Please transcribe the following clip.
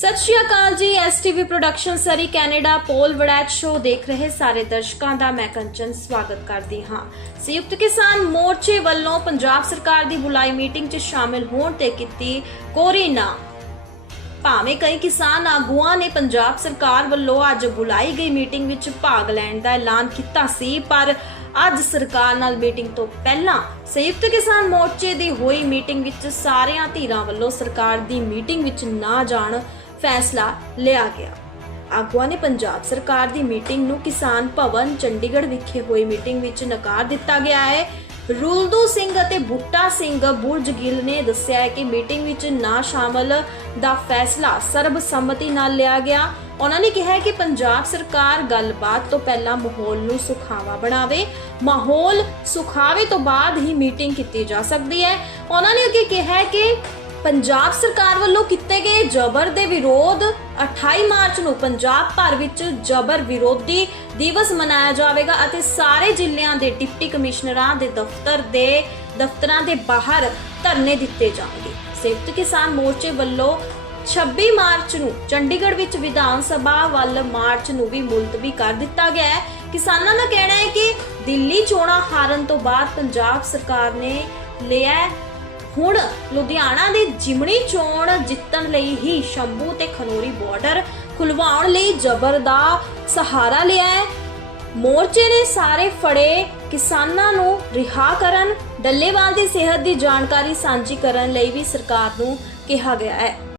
ਸਤਿ ਸ਼੍ਰੀ ਅਕਾਲ ਜੀ STV production Surrey Canada Paul Waraich show ਦੇਖ ਰਹੇ ਸਾਰੇ ਦਰਸ਼ਕਾਂ ਦਾ ਮੈਂ ਕੰਚਨ ਸਵਾਗਤ ਕਰਦੀ ਹਾਂ। ਸੰਯੁਕਤ ਕਿਸਾਨ ਮੋਰਚੇ ਵੱਲੋਂ ਪੰਜਾਬ ਸਰਕਾਰ ਦੀ ਬੁਲਾਈ ਮੀਟਿੰਗ 'ਚ ਸ਼ਾਮਿਲ ਹੋਣ ਤੇ ਕੀਤੀ ਕੋਰੀ ਨਾ। ਭਾਵੇਂ ਕਈ ਕਿਸਾਨ ਆਗੂਆਂ ਨੇ ਪੰਜਾਬ ਸਰਕਾਰ ਵੱਲੋਂ ਅੱਜ ਬੁਲਾਈ ਗਈ ਮੀਟਿੰਗ ਵਿੱਚ ਭਾਗ ਲੈਣ ਦਾ ਐਲਾਨ ਕੀਤਾ ਸੀ, ਪਰ ਅੱਜ ਸਰਕਾਰ ਨਾਲ ਮੀਟਿੰਗ ਤੋਂ ਪਹਿਲਾਂ ਸੰਯੁਕਤ ਕਿਸਾਨ ਮੋਰਚੇ ਦੀ ਹੋਈ ਮੀਟਿੰਗ ਵਿੱਚ ਸਾਰਿਆਂ ਧਿਰਾਂ ਵੱਲੋਂ ਸਰਕਾਰ ਦੀ ਮੀਟਿੰਗ ਵਿੱਚ ਨਾ ਜਾਣ ਫੈਸਲਾ ਲਿਆ ਗਿਆ। ਆਗੂਆਂ ਨੇ ਪੰਜਾਬ ਸਰਕਾਰ ਦੀ ਮੀਟਿੰਗ ਨੂੰ ਕਿਸਾਨ ਭਵਨ ਚੰਡੀਗੜ੍ਹ ਵਿਖੇ ਹੋਈ ਮੀਟਿੰਗ ਵਿੱਚ ਨਕਾਰ ਦਿੱਤਾ ਗਿਆ ਹੈ। ਰੂਲਦੂ ਸਿੰਘ ਅਤੇ ਬੁੱਟਾ ਸਿੰਘ ਬੁਰਜ ਨੇ ਦੱਸਿਆ ਹੈ ਕਿ ਮੀਟਿੰਗ ਵਿੱਚ ਨਾ ਸ਼ਾਮਲ ਦਾ ਫੈਸਲਾ ਸਰਬਸੰਮਤੀ ਨਾਲ ਲਿਆ ਗਿਆ। ਉਹਨਾਂ ਨੇ ਕਿਹਾ ਹੈ ਕਿ ਪੰਜਾਬ ਸਰਕਾਰ ਗੱਲਬਾਤ ਤੋਂ ਪਹਿਲਾਂ ਮਾਹੌਲ ਨੂੰ ਸੁਖਾਵਾ ਬਣਾਵੇ। ਮਾਹੌਲ ਸੁਖਾਵੇ ਤੋਂ ਬਾਅਦ ਹੀ ਮੀਟਿੰਗ ਕੀਤੀ ਜਾ ਸਕਦੀ ਹੈ। ਉਹਨਾਂ ਨੇ ਅੱਗੇ ਕਿਹਾ ਹੈ ਕਿ ਪੰਜਾਬ ਸਰਕਾਰ ਵੱਲੋਂ ਜ਼ਬਰ ਦੇ ਵਿਰੋਧ। 28 ਮਾਰਚ ਨੂੰ ਪੰਜਾਬ ਭਰ ਵਿੱਚ ਜ਼ਬਰ ਵਿਰੋਧੀ ਦਿਵਸ ਮਨਾਇਆ ਜਾਵੇਗਾ ਅਤੇ ਸਾਰੇ ਜ਼ਿਲ੍ਹਿਆਂ ਦੇ ਡਿਪਟੀ ਕਮਿਸ਼ਨਰਾਂ ਦੇ ਦਫ਼ਤਰ ਦੇ ਦਫ਼ਤਰਾਂ ਦੇ ਬਾਹਰ ਧਰਨੇ ਦਿੱਤੇ ਜਾਣਗੇ। ਸੰਯੁਕਤ ਕਿਸਾਨ ਮੋਰਚੇ ਵੱਲੋਂ 26 ਮਾਰਚ ਨੂੰ ਚੰਡੀਗੜ੍ਹ ਵਿੱਚ ਵਿਧਾਨ ਸਭਾ ਵੱਲ ਮਾਰਚ ਨੂੰ ਵੀ ਮੁਲਤਵੀ ਕਰ ਦਿੱਤਾ ਗਿਆ ਹੈ। ਕਿਸਾਨਾਂ ਦਾ ਕਹਿਣਾ ਹੈ ਕਿ ਦਿੱਲੀ ਚੋਣਾਂ ਹਾਰਨ ਤੋਂ ਬਾਅਦ ਪੰਜਾਬ ਸਰਕਾਰ ਨੇ ਲਿਆ ਹੁਣ ਲੁਧਿਆਣਾ ਦੀ ਜਿਮਣੀ ਚੋਣ ਜਿੱਤਣ ਲਈ ਹੀ ਸ਼ੰਭੂ ਤੇ ਖਨੋਰੀ ਬਾਰਡਰ ਖੁਲਵਾਉਣ ਲਈ ਜ਼ਬਰ ਦਾ ਸਹਾਰਾ ਲਿਆ ਹੈ। ਮੋਰਚੇ ਨੇ ਸਾਰੇ ਫੜੇ ਕਿਸਾਨਾਂ ਨੂੰ ਰਿਹਾ ਕਰਨ। ਡੱਲੇਵਾਲ ਦੀ ਸਿਹਤ ਦੀ ਜਾਣਕਾਰੀ ਸਾਂਝੀ ਕਰਨ ਲਈ ਵੀ ਸਰਕਾਰ ਨੂੰ ਕਿਹਾ ਗਿਆ ਹੈ।